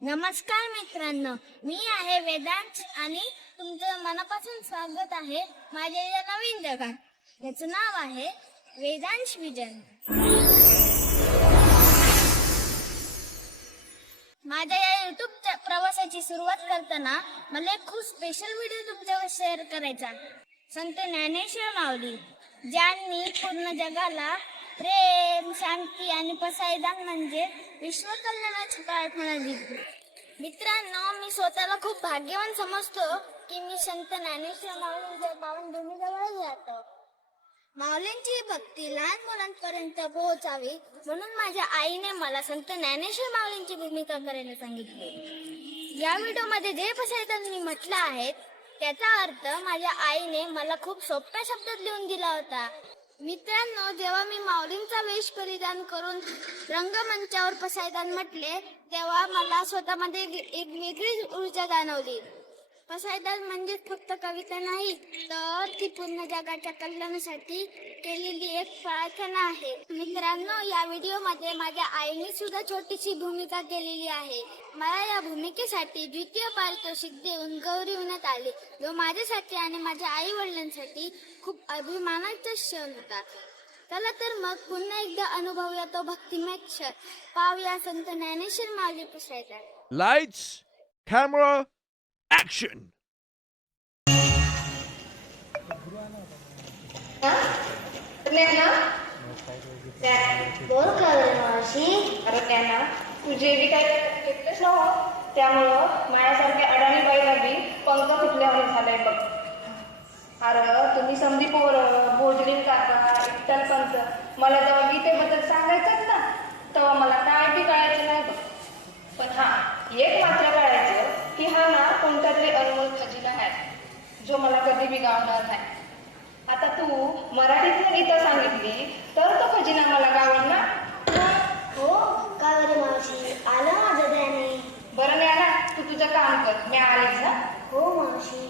नमस्कार मित्रांनो, मी आहे वेदांश आणि तुमचं मनापासून स्वागत आहे माझ्या या नवीन जगात. याचं नाव आहे वेदांश विजन. माझ्या या युट्यूब प्रवासाची सुरुवात करताना मला एक खूप स्पेशल व्हिडिओ तुमच्यावर शेअर करायचा. संत ज्ञानेश्वर माऊली ज्यांनी पूर्ण जगाला प्रेम, शांती आणि पसायदान म्हणजे विश्वकल्याणाची प्रार्थना दिली. मित्रांनो, मी स्वतःला खूप भाग्यवान समजतो की मी संत ज्ञानेश्वर माऊलींच्या पावनभूमीजवळ राहतो. माऊलींची भक्ती लहान मुलांपर्यंत पोहोचावी म्हणून माझ्या आईने मला संत ज्ञानेश्वर माऊलींची भूमिका करायला सांगितली. या व्हिडिओमध्ये जे पसायदान मी म्हटलं आहे त्याचा अर्थ माझ्या आईने मला खूप सोप्या शब्दात लिहून दिला होता. मित्रांनो, जेव्हा मी माऊलींचा वेश परिधान करून रंगमंचावर पसायदान म्हटले तेव्हा मला स्वतःमध्ये एक वेगळीच ऊर्जा जाणवली. पसायदान म्हणजे फक्त कविता नाही, तर ती पूर्ण जगाच्या कल्याणासाठी केलेली एक प्रार्थना आहे. मित्रांनो, या व्हिडिओमध्ये माझ्या आईने सुद्धा छोटीशी भूमिका केलेली आहे. मला या भूमिकेसाठी द्वितीय पारितोषिक देऊन गौरविण्यात आले, जो माझ्यासाठी आणि माझ्या आई वडिलांसाठी खूप अभिमानाचा क्षण होता. चला तर मग पुन्हा एकदा अनुभवूया तो भक्तिमय क्षण. पाहूया संत ज्ञानेश्वर माऊली पसायदान. Lights, camera, action! बोल मावशी. अरे त्यांना तुझे बी काय घेतलेच ना हो, त्यामुळं माझ्यासारख्या अडाणी बाईला बी पंख फुटल्यावर झालंय बघ. अरे तुम्ही समधी पोरं, भोजलिंग काका, विठ्ठल पंत मला जेव्हा गीतेबद्दल सांगायचंच ना तेव्हा मला काय बी कळायचं नाही बघ. पण हा एक मात्र कळायचं की हा ना कोणता तरी अनमोल खजिना आहे जो मला कधी बी गावणार नाही. आता तू मराठीतनं गीतं सांगितली तर तो खजिना मला गावल ना. हो का बरं मावशी, आलं माझं ध्यानी. बरं नाही ना, तू तुझं काम कर, मी आलीच ना. हो मावशी.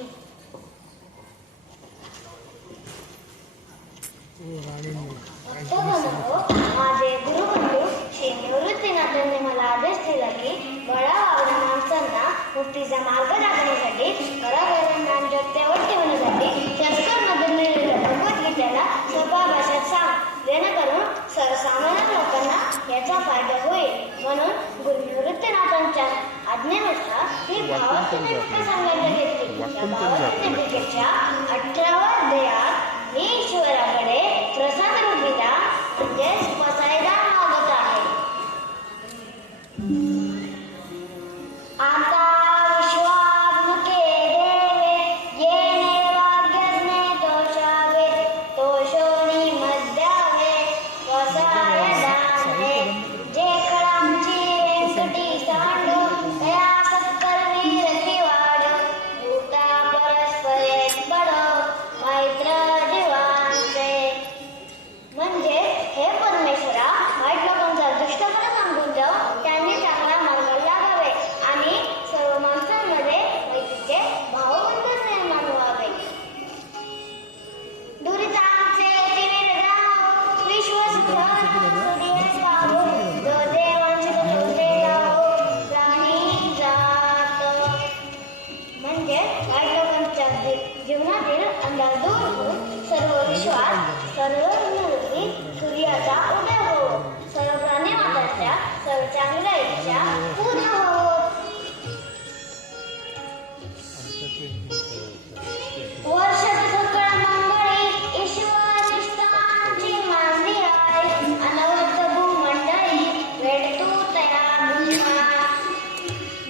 माझे गुरुबंधू श्री निवृत्तीनाथांनी मला आदेश दिला की बळावावड्या माणसांना मुक्तीचा मार्ग दाखवण्यासाठी, करावयांना ज्योत्यावर ठेवण्यासाठी शास्त्रांमध्ये लिहिलेल्या भगवद्गीतेला सोप्या भाषेत सांग, जेणेकरून सर्वसामान्य लोकांना याचा फायदा होईल. म्हणून गुरु निवृत्तीनाथांच्या आज्ञेनुसार ही भावगीता सांगायला घेतली. या भावगीतेच्या 18व्या अध्यायात मी ईश्वराकडे प्रसाद रूपीला म्हणजेच पसायदान मागत आहे. आता विश्वात्मके देवे येणे वाग्यज्ञे दोषावे तोषोनी मध्यावे पसायदाने जे कळामची व्यंकटी सांडो तया सत्कर्मी रती वाढ भूता परस्परे बड मैत्र जीवांचे. म्हणजे हे परमेश्वरा, वाईट लोकांचा दुष्टपणा सांगून जाऊ त्यांनी चांगला मार्ग लागावे आणि सर्व माणसांमध्ये मैत्रीचे भावबंधन निर्माण व्हावे. दुरितांचे तिमिर जाओ, विश्वसुख पाहो, जो देवांचे तुझे गाओ, प्राणी जात. म्हणजे वाईट लोकांच्या जीवनातील अंधार दूर होऊन सर्व विश्वास, सर्व विनोदी सूर्याचा उदय हो, सर्व प्राणी माताच्या सर्व चांगल्या इच्छा पूर्ण हो. वर्षात सकळ मंगळी ईश्वर निष्ठांची मानली आहे, अनवरत भूमंडळी वेडतू तया भूमा.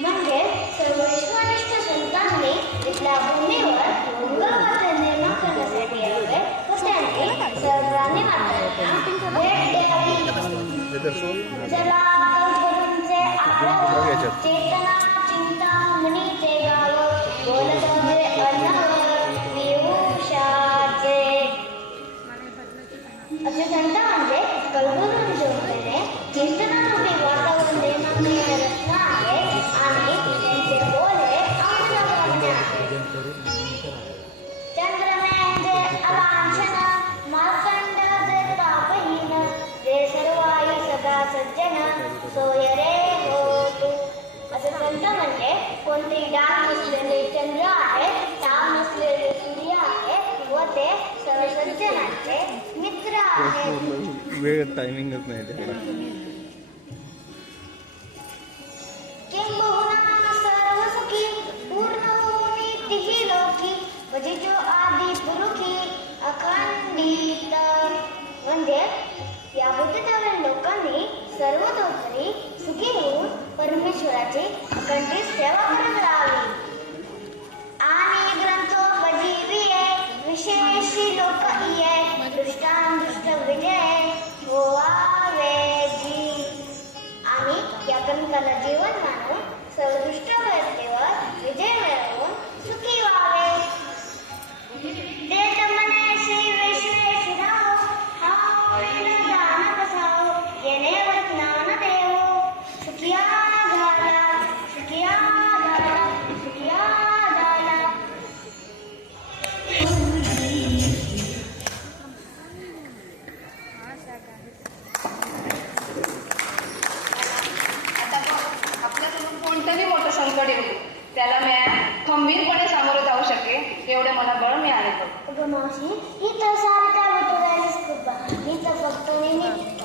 म्हणजे सर्व विश्वनिष्ठ संतांनी तिथल्या भूमीवर मंगळवाद्य निर्माण करण्यासाठी यावे व त्यांनी सर्व प्राणी मातांना भेट द्यावी. चला कल्परूंचे आरव, चेतना चिंतामणीचे गाव, बोलतोजे अन्नवर विभूषाचे. असे संत म्हणजे कल्परूंचे होते, चिंतनारूपी वातावरण देणारे रत्न आहे आणि त्यांचे बोले अमृतवाणी आहे. चंद्रमेंद्र अवांछन मार्कंडाचे तापहीन, जे सर्वाई सदा सज्जन सोयरे हो तू. असं ग्रंथ म्हणजे कोणते डाग नसलेले चंद्र आहे, ताप नसलेले सूर्य आहे व ते सर्वसज्जनाचे मित्र आहेत. वेळ टायमिंगच नाही त्याला. किंबहुना सर्व सुखी पूर्ण होऊनी तिही लोकी भजिजो आदि पुरुखी अखंडित. म्हणजे या बुद्धिजन लोकांनी सर्वतोपरी सुखी होऊन परमेश्वराची अखंडित सेवा करत राहावी. आणि ग्रंथोपजीवीये विशेषी लोक इये दृष्टांदुष्ट विजय होवावे जी. आणि या ग्रंथाला जीवन मानून सर्वदृष्ट व्यक्तीवर विजय मिळवून सुखी व्हावे. देत मने श्री विश्वेश्वराव हावळीन जाण बसावो येणेवर ज्ञान देवो सुखिया झाला सुखिया झाला सुखिया झाला. आता बघ, आपल्यासमोर कोणतंही मोठं संकट येऊ दे, त्याला मी खंबीरपणे सामोरं जाऊ शकेल एवढे मला बळ मिळाले बघ. अगं मावशी, ही तर सारख्या विठुरायाचीच कृपा, ही तर फक्त निमित्त.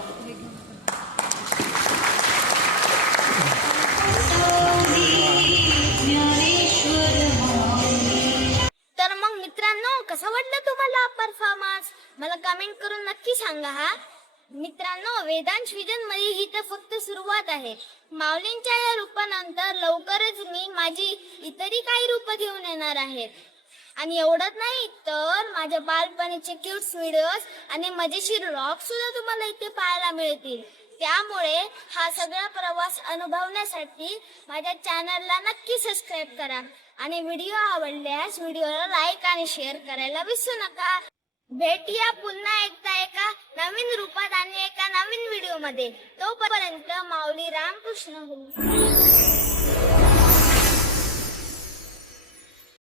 तर मग मित्रांनो, कसा वाटला तुम्हाला परफॉर्मन्स? मला कमेंट करून नक्की सांगा हा. मित्रांनो, वेदांश विजन मध्ये ही तर फक्त सुरुवात आहे. माऊलींच्या या रूपानंतर लवकरच मी माझी इतरही काही रूप घेऊन येणार आहेत. आणि एवढंच नाही तर माझ्या बालपणीचे क्यूट्स व्हिडिओज आणि मजेशीर व्लॉग सुद्धा तुम्हाला इथे पाहायला मिळतील. त्यामुळे हा सगळा प्रवास अनुभवण्यासाठी माझ्या चॅनलला नक्की सबस्क्राईब करा आणि व्हिडिओ आवडल्यास व्हिडिओला लाईक आणि शेअर करायला विसरू नका. भेटूया पुन्हा एकदा एका नवीन रूपात आणि एका नवीन व्हिडिओ मध्ये. तोपर्यंत माऊली रामकृष्ण हरी.